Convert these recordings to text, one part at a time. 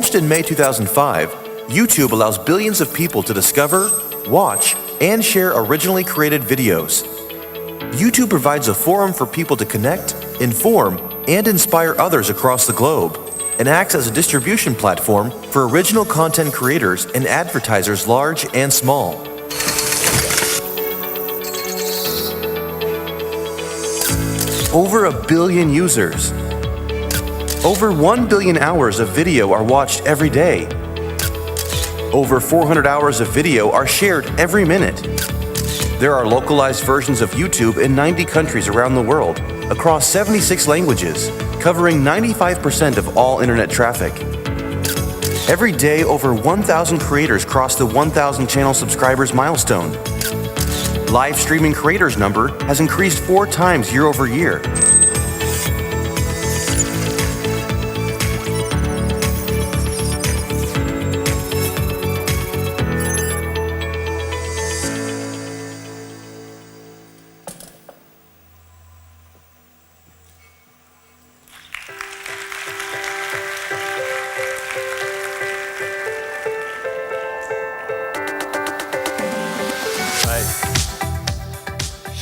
Launched in May 2005, YouTube allows billions of people to discover, watch, and share originally created videos. YouTube provides a forum for people to connect, inform, and inspire others across the globe, and acts as a distribution platform for original content creators and advertisers large and small. Over 1 billion users. Over 1 billion hours of video are watched every day. Over 400 hours of video are shared every minute. There are localized versions of YouTube in 90 countries around the world, across 76 languages, covering 95% of all internet traffic. Every day, over 1,000 creators cross the 1,000 channel subscribers milestone. Live streaming creators number has increased 4 times year over year.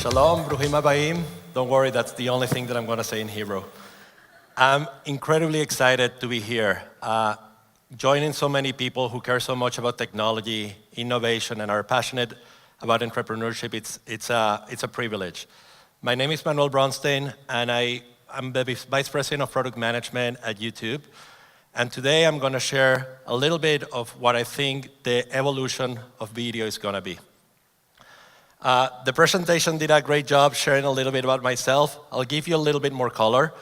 Shalom, Bruhim Habayim. Don't worry, that's the only thing that I'm going to say in Hebrew. I'm incredibly excited to be here, joining so many people who care so much about technology, innovation, and are passionate about entrepreneurship. It's a privilege. My name is Manuel Bronstein, and I'm the Vice President of Product Management at YouTube. And today I'm going to share a little bit of what I think the evolution of video is going to be. The presentation did a great job sharing a little bit about myself. I'll give you a little bit more color.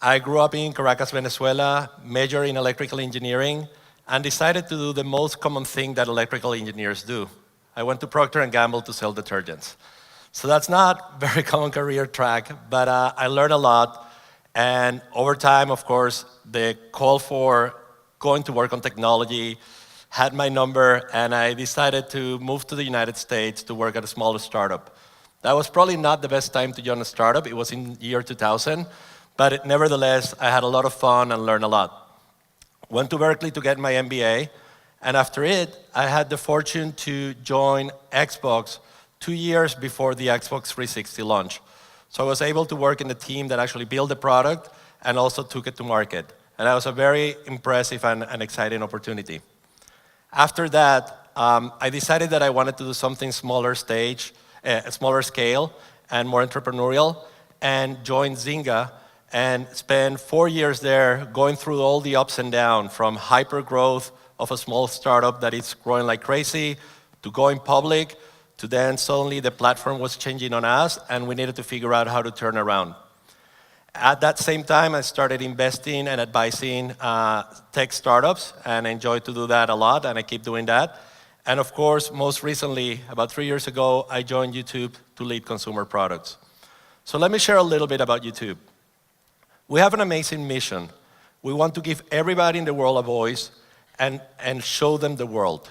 I grew up in Caracas, Venezuela, majored in electrical engineering, and decided to do the most common thing that electrical engineers do. I went to Procter & Gamble to sell detergents. So that's not a very common career track, but I learned a lot. And over time, of course, the call for going to work on technology had my number, and I decided to move to the United States to work at a smaller startup. That was probably not the best time to join a startup. It was in year 2000, but nevertheless, I had a lot of fun and learned a lot. Went to Berkeley to get my MBA, and after it, I had the fortune to join Xbox 2 years before the Xbox 360 launch. So I was able to work in the team that actually built the product and also took it to market. And that was a very impressive and exciting opportunity. After that, I decided that I wanted to do something smaller scale, and more entrepreneurial, and joined Zynga, and spent 4 years there going through all the ups and downs, from hyper growth of a small startup that is growing like crazy, to going public, to then suddenly the platform was changing on us, and we needed to figure out how to turn around. At that same time, I started investing and advising tech startups, and I enjoy to do that a lot, and I keep doing that. And of course, most recently, about 3 years ago, I joined YouTube to lead consumer products. So let me share a little bit about YouTube. We have an amazing mission. We want to give everybody in the world a voice and show them the world.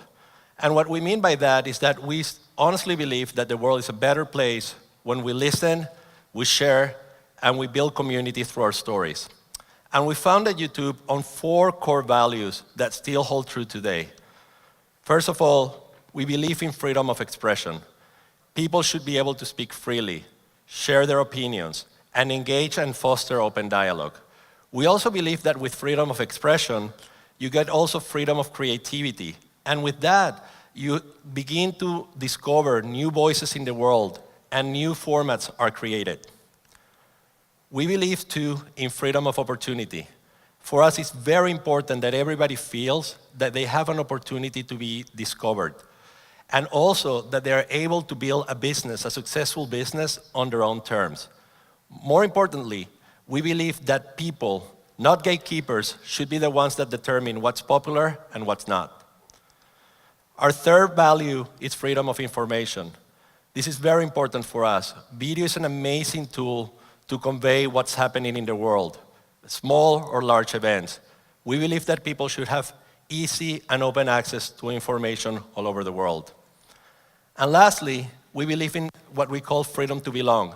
And what we mean by that is that we honestly believe that the world is a better place when we listen, we share, and we build community through our stories. And we founded YouTube on 4 core values that still hold true today. First of all, we believe in freedom of expression. People should be able to speak freely, share their opinions, and engage and foster open dialogue. We also believe that with freedom of expression, you get also freedom of creativity. And with that, you begin to discover new voices in the world, and new formats are created. We believe, too, in freedom of opportunity. For us, it's very important that everybody feels that they have an opportunity to be discovered, and also that they're able to build a business, a successful business, on their own terms. More importantly, we believe that people, not gatekeepers, should be the ones that determine what's popular and what's not. Our third value is freedom of information. This is very important for us. Video is an amazing tool to convey what's happening in the world, small or large events. We believe that people should have easy and open access to information all over the world. And lastly, we believe in what we call freedom to belong.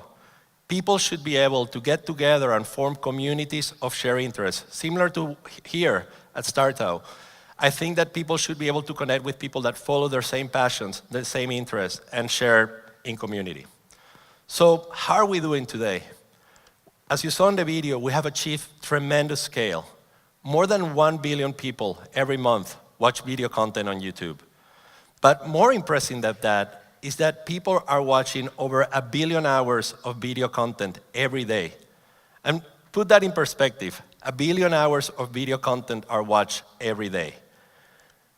People should be able to get together and form communities of shared interests, similar to here at StarTow. I think that people should be able to connect with people that follow their same passions, their same interests, and share in community. So how are we doing today? As you saw in the video, we have achieved tremendous scale. More than 1 billion people every month watch video content on YouTube. But more impressive than that is that people are watching over 1 billion hours of video content every day. And put that in perspective, 1 billion hours of video content are watched every day.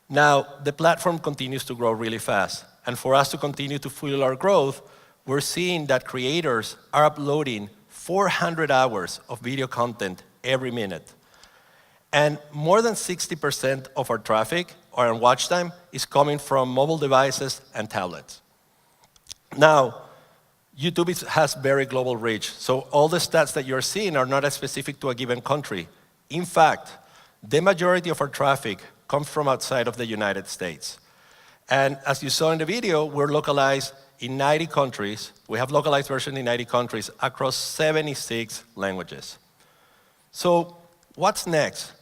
Now, the platform continues to grow really fast. And for us to continue to fuel our growth, we're seeing that creators are uploading 400 hours of video content every minute. And more than 60% of our traffic, or our watch time, is coming from mobile devices and tablets. Now, YouTube has very global reach, so all the stats that you're seeing are not as specific to a given country. In fact, the majority of our traffic comes from outside of the United States. And as you saw in the video, we're localized in 90 countries. We have localized version in 90 countries across 76 languages. So what's next?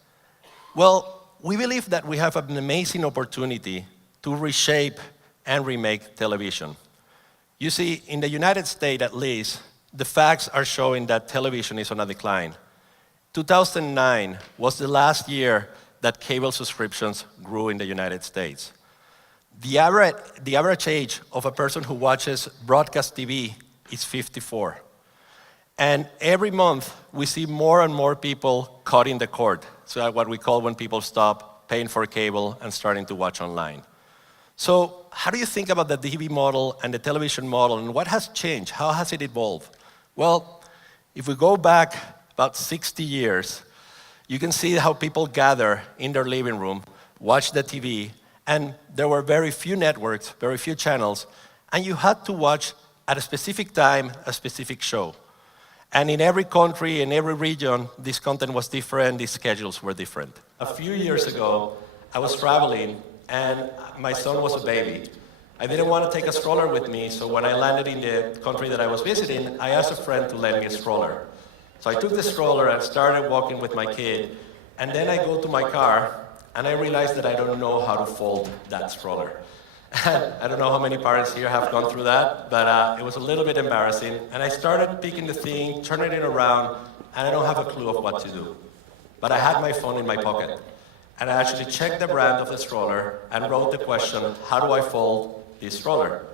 Well, we believe that we have an amazing opportunity to reshape and remake television. You see, in the United States at least, the facts are showing that television is on a decline. 2009 was the last year that cable subscriptions grew in the United States. The average age of a person who watches broadcast TV is 54. And every month, we see more and more people cutting the cord. So what we call when people stop paying for cable and starting to watch online. So how do you think about the TV model and the television model, and what has changed? How has it evolved? Well, if we go back about 60 years, you can see how people gather in their living room, watch the TV, and there were very few networks, very few channels, and you had to watch at a specific time a specific show. And in every country, in every region, this content was different, these schedules were different. A few years ago, I was traveling, and my son was a baby. I didn't want to take a stroller with me, so when I landed in the country that I was visiting, I asked a friend to lend me a stroller. So I took the stroller and started walking with my kid, and then I go to my car, and I realized that I don't know how to fold that stroller. I don't know how many parents here have gone through that, but it was a little bit embarrassing. And I started picking the thing, turning it around, and I don't have a clue of what to do. But I had my phone in my pocket, and I actually checked the brand of the stroller and wrote the question, how do I fold this stroller?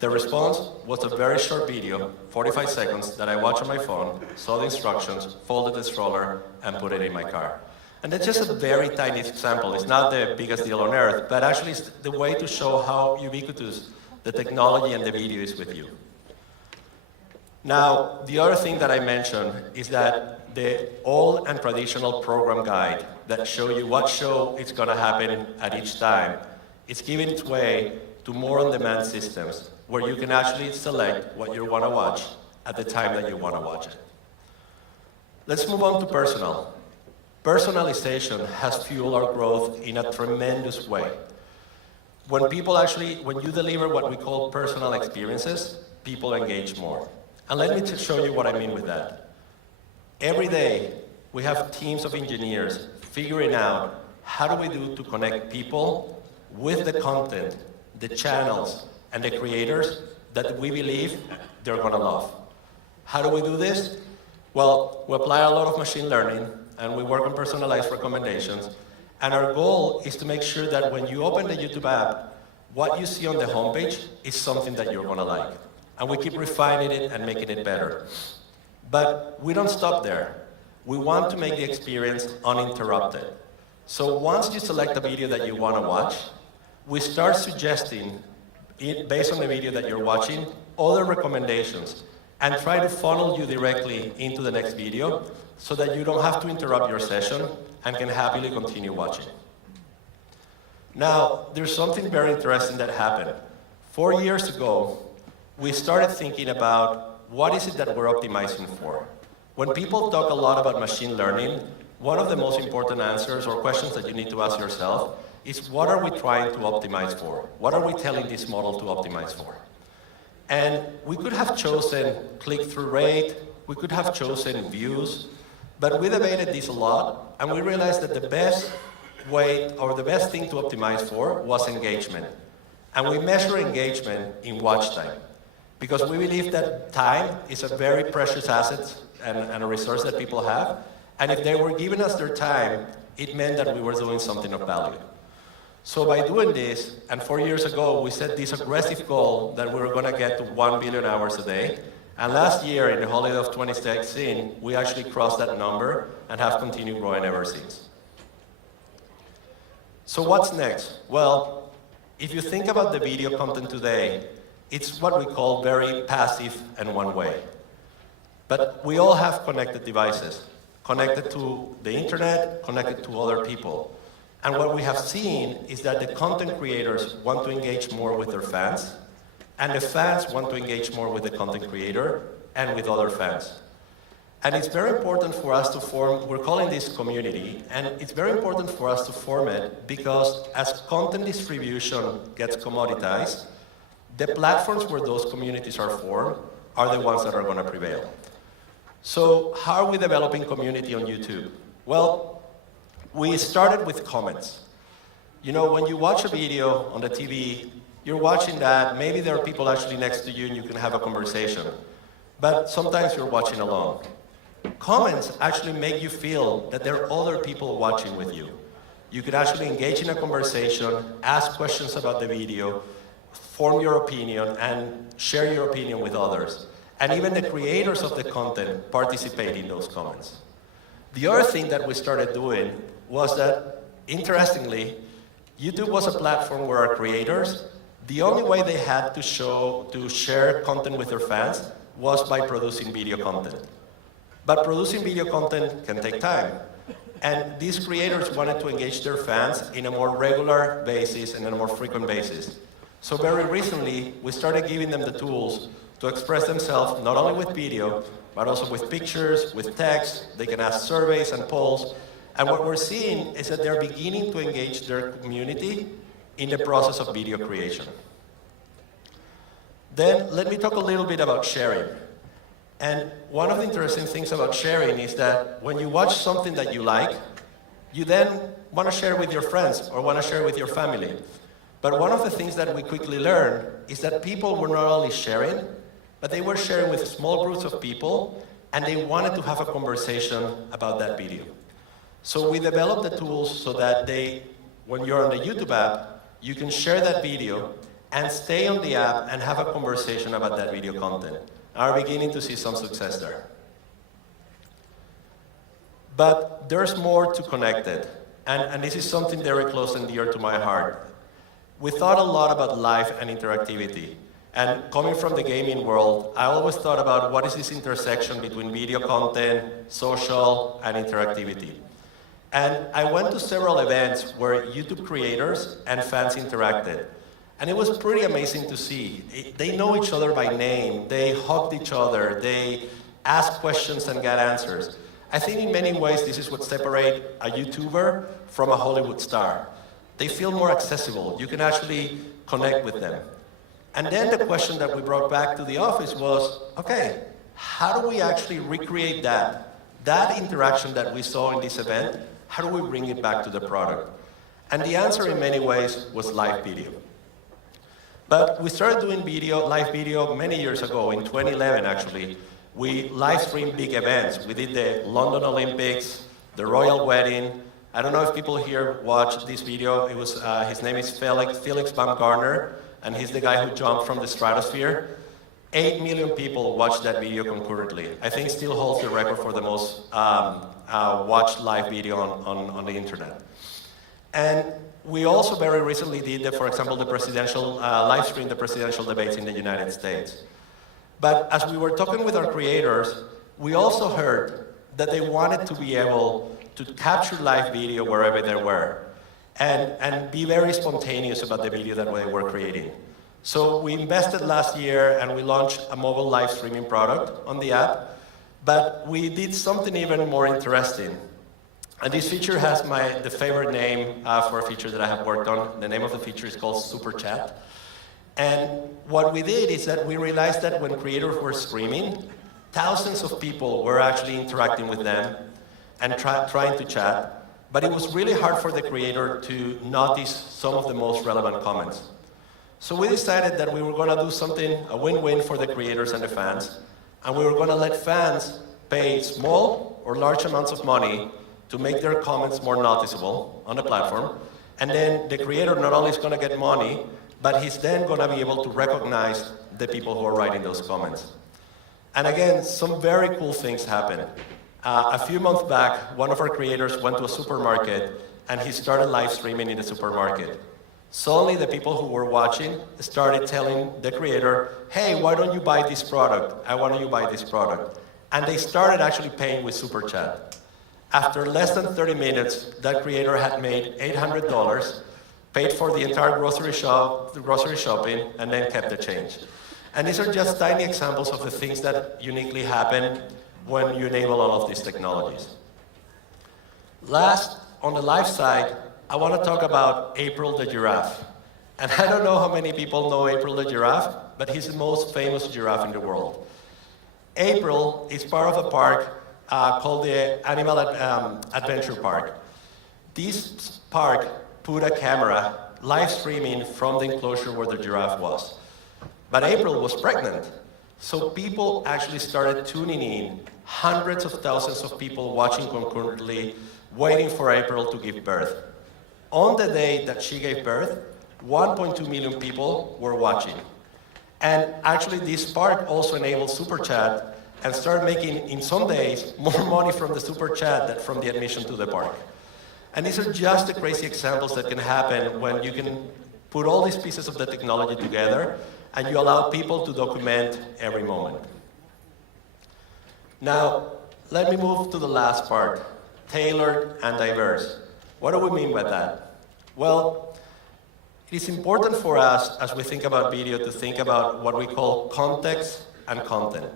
The response was a very short video, 45 seconds, that I watched on my phone, saw the instructions, folded the stroller, and put it in my car. And that's just a very tiny example. It's not the biggest deal on earth, but actually it's the way to show how ubiquitous the technology and the video is with you. Now, the other thing that I mentioned is that the old and traditional program guide that show you what show is going to happen at each time, it's giving its way to more on-demand systems where you can actually select what you want to watch at the time that you want to watch it. Let's move on to personal. Personalization has fueled our growth in a tremendous way. When you deliver what we call personal experiences, people engage more. And let me show you what I mean with that. Every day, we have teams of engineers figuring out how do we do to connect people with the content, the channels, and the creators that we believe they're going to love. How do we do this? Well, we apply a lot of machine learning, and we work on personalized recommendations. And our goal is to make sure that when you open the YouTube app, what you see on the homepage is something that you're going to like. And we keep refining it and making it better. But we don't stop there. We want to make the experience uninterrupted. So once you select a video that you want to watch, we start suggesting, based on the video that you're watching, other recommendations, and try to funnel you directly into the next video so that you don't have to interrupt your session and can happily continue watching. Now, there's something very interesting that happened. 4 years ago, we started thinking about what is it that we're optimizing for. When people talk a lot about machine learning, one of the most important answers or questions that you need to ask yourself is what are we trying to optimize for? What are we telling this model to optimize for? And we could have chosen click-through rate, we could have chosen views, but we debated this a lot, and we realized that the best way, or the best thing to optimize for was engagement. And we measure engagement in watch time, because we believe that time is a very precious asset and a resource that people have. And if they were giving us their time, it meant that we were doing something of value. So by doing this, and 4 years ago, we set this aggressive goal that we were going to get to 1 billion hours a day. And last year, in the holiday of 2016, we actually crossed that number and have continued growing ever since. So what's next? Well, if you think about the video content today, it's what we call very passive and one-way. But we all have connected devices, connected to the internet, connected to other people. And what we have seen is that the content creators want to engage more with their fans, and the fans want to engage more with the content creator and with other fans. And it's very important for us to form, we're calling this community, and it's very important for us to form it because as content distribution gets commoditized, the platforms where those communities are formed are the ones that are going to prevail. So how are we developing community on YouTube? Well, we started with comments. You know, when you watch a video on the TV, you're watching that, maybe there are people actually next to you and you can have a conversation. But sometimes you're watching alone. Comments actually make you feel that there are other people watching with you. You could actually engage in a conversation, ask questions about the video, form your opinion, and share your opinion with others. And even the creators of the content participate in those comments. The other thing that we started doing was that, interestingly, YouTube was a platform where our creators, the only way they had to share content with their fans was by producing video content. But producing video content can take time. And these creators wanted to engage their fans in a more regular basis and on a more frequent basis. So very recently, we started giving them the tools to express themselves not only with video, but also with pictures, with text. They can ask surveys and polls. And what we're seeing is that they're beginning to engage their community in the process of video creation. Then let me talk a little bit about sharing. And one of the interesting things about sharing is that when you watch something that you like, you then want to share with your friends or want to share with your family. But one of the things that we quickly learned is that people were not only sharing, but they were sharing with small groups of people, and they wanted to have a conversation about that video. So we developed the tools so that when you're on the YouTube app, you can share that video and stay on the app and have a conversation about that video content. Are beginning to see some success there. But there's more to connected, and this is something very close and dear to my heart. We thought a lot about life and interactivity, and coming from the gaming world, I always thought about what is this intersection between video content, social, and interactivity. And I went to several events where YouTube creators and fans interacted. And it was pretty amazing to see. They know each other by name, they hugged each other, they asked questions and got answers. I think in many ways this is what separates a YouTuber from a Hollywood star. They feel more accessible. You can actually connect with them. And then the question that we brought back to the office was, okay, how do we actually recreate that interaction that we saw in this event? How do we bring it back to the product? And the answer in many ways was live video. But we started doing live video many years ago, in 2011 actually. We live streamed big events. We did the London Olympics, the royal wedding. I don't know if people here watched this video. It was, his name is Felix Baumgartner, and he's the guy who jumped from the stratosphere. 8 million people watched that video concurrently. I think still holds the record for the most watched live video on the internet. And we also very recently did, for example, the presidential, live stream the presidential debates in the United States. But as we were talking with our creators, we also heard that they wanted to be able to capture live video wherever they were and be very spontaneous about the video that they were creating. So we invested last year and we launched a mobile live streaming product on the app, but we did something even more interesting. And this feature has the favorite name for a feature that I have worked on. The name of the feature is called Super Chat. And what we did is that we realized that when creators were streaming, thousands of people were actually interacting with them and trying to chat. but it was really hard for the creator to notice some of the most relevant comments. So we decided that we were going to do something, a win-win for the creators and the fans, and we were going to let fans pay small or large amounts of money to make their comments more noticeable on the platform, and then the creator not only is going to get money, but he's then going to be able to recognize the people who are writing those comments. And again, some very cool things happen. A few months back, one of our creators went to a supermarket and he started live streaming in the supermarket. Suddenly, the people who were watching started telling the creator, hey, why don't you buy this product? Why don't you buy this product? And they started actually paying with Super Chat. After less than 30 minutes, that creator had made $800, paid for the entire grocery shopping, and then kept the change. And these are just tiny examples of the things that uniquely happen when you enable all of these technologies. Last, on the live side, I want to talk about April the giraffe. And I don't know how many people know April the giraffe, but he's the most famous giraffe in the world. April is part of a park called the Animal Adventure Park. This park put a camera live streaming from the enclosure where the giraffe was. But April was pregnant. So people actually started tuning in, hundreds of thousands of people watching concurrently, waiting for April to give birth. On the day that she gave birth, 1.2 million people were watching. And actually this park also enabled Super Chat and started making, in some days, more money from the Super Chat than from the admission to the park. And these are just the crazy examples that can happen when you can put all these pieces of the technology together and you allow people to document every moment. Now, let me move to the last part, tailored and diverse. What do we mean by that? Well, it is important for us, as we think about video, to think about what we call context and content.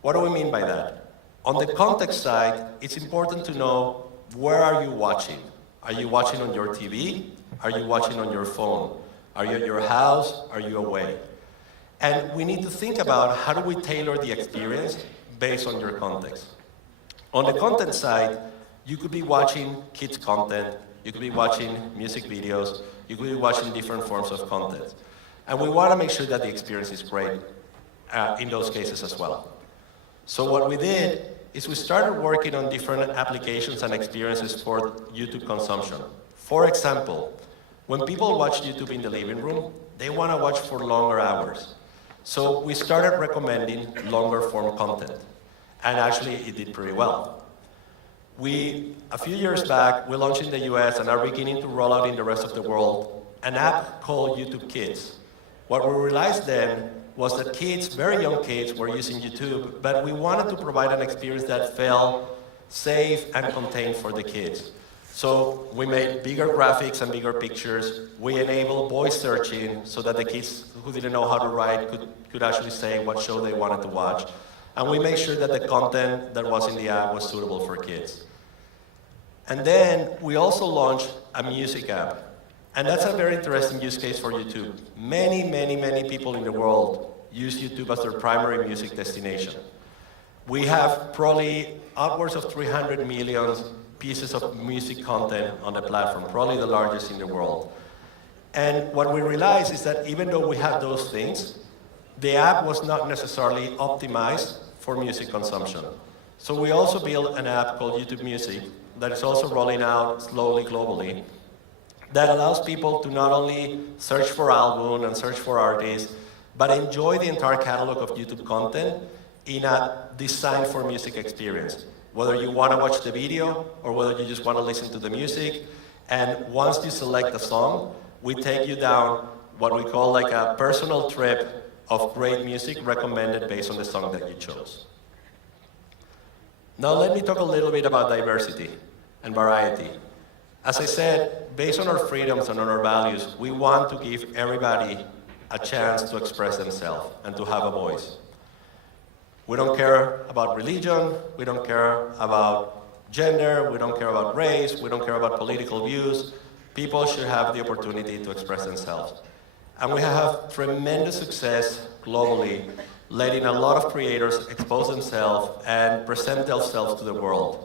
What do we mean by that? On the context side, it's important to know, where are you watching? Are you watching on your TV? Are you watching on your phone? Are you at your house? Are you away? And we need to think about, how do we tailor the experience based on your context? On the content side, you could be watching kids' content, you could be watching music videos, you could be watching different forms of content. And we want to make sure that the experience is great in those cases as well. So what we did is we started working on different applications and experiences for YouTube consumption. For example, when people watch YouTube in the living room, they want to watch for longer hours. So we started recommending longer form content. And actually, it did pretty well. A few years back, we launched in the US and are beginning to roll out in the rest of the world an app called YouTube Kids. What we realized then was that kids, very young kids, were using YouTube, but we wanted to provide an experience that felt safe and contained for the kids. So we made bigger graphics and bigger pictures. We enabled voice searching so that the kids who didn't know how to write could actually say what show they wanted to watch. And we made sure that the content that was in the app was suitable for kids. And then we also launched a music app. And that's a very interesting use case for YouTube. Many people in the world use YouTube as their primary music destination. We have probably upwards of 300 million pieces of music content on the platform, probably the largest in the world. And what we realized is that even though we had those things, the app was not necessarily optimized for music consumption. So we also built an app called YouTube Music that is also rolling out slowly globally, that allows people to not only search for albums and search for artists, but enjoy the entire catalog of YouTube content in a designed for music experience. Whether you want to watch the video or whether you just want to listen to the music. And once you select a song, we take you down what we call like a personal trip of great music recommended based on the song that you chose. Now let me talk a little bit about diversity and variety. As I said, based on our freedoms and on our values, we want to give everybody a chance to express themselves and to have a voice. We don't care about religion, we don't care about gender, we don't care about race, we don't care about political views. People should have the opportunity to express themselves. And we have tremendous success globally, letting a lot of creators expose themselves and present themselves to the world.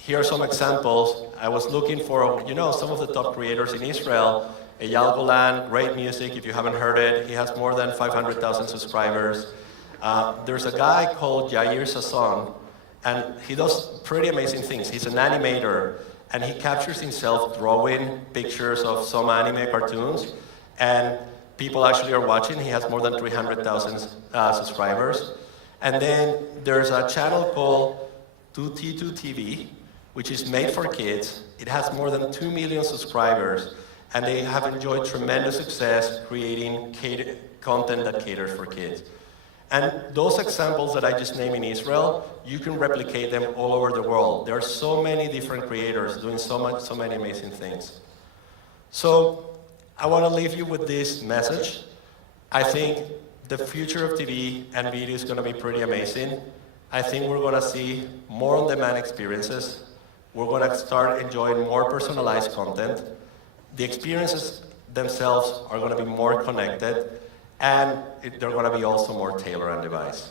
here are some examples. I was looking for, some of the top creators in Israel. Eyal Golan, great music, if you haven't heard it. He has more than 500,000 subscribers. There's a guy called Yair Sasson, and he does pretty amazing things. He's an animator, and he captures himself drawing pictures of some anime cartoons, and people actually are watching. He has more than 300,000 subscribers. And then there's a channel called 2T2 TV, which is made for kids. It has more than 2 million subscribers, and they have enjoyed tremendous success creating content that caters for kids. And those examples that I just named in Israel, you can replicate them all over the world. There are so many different creators doing so many amazing things. So I want to leave you with this message. I think the future of TV and video is going to be pretty amazing. I think we're going to see more on-demand experiences. We're going to start enjoying more personalized content. The experiences themselves are going to be more connected, and they're going to be also more tailored on device.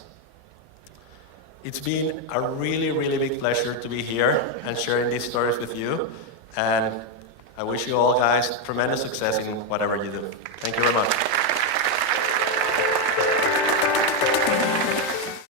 It's been a really, really big pleasure to be here and sharing these stories with you. And I wish you all guys tremendous success in whatever you do. Thank you very much.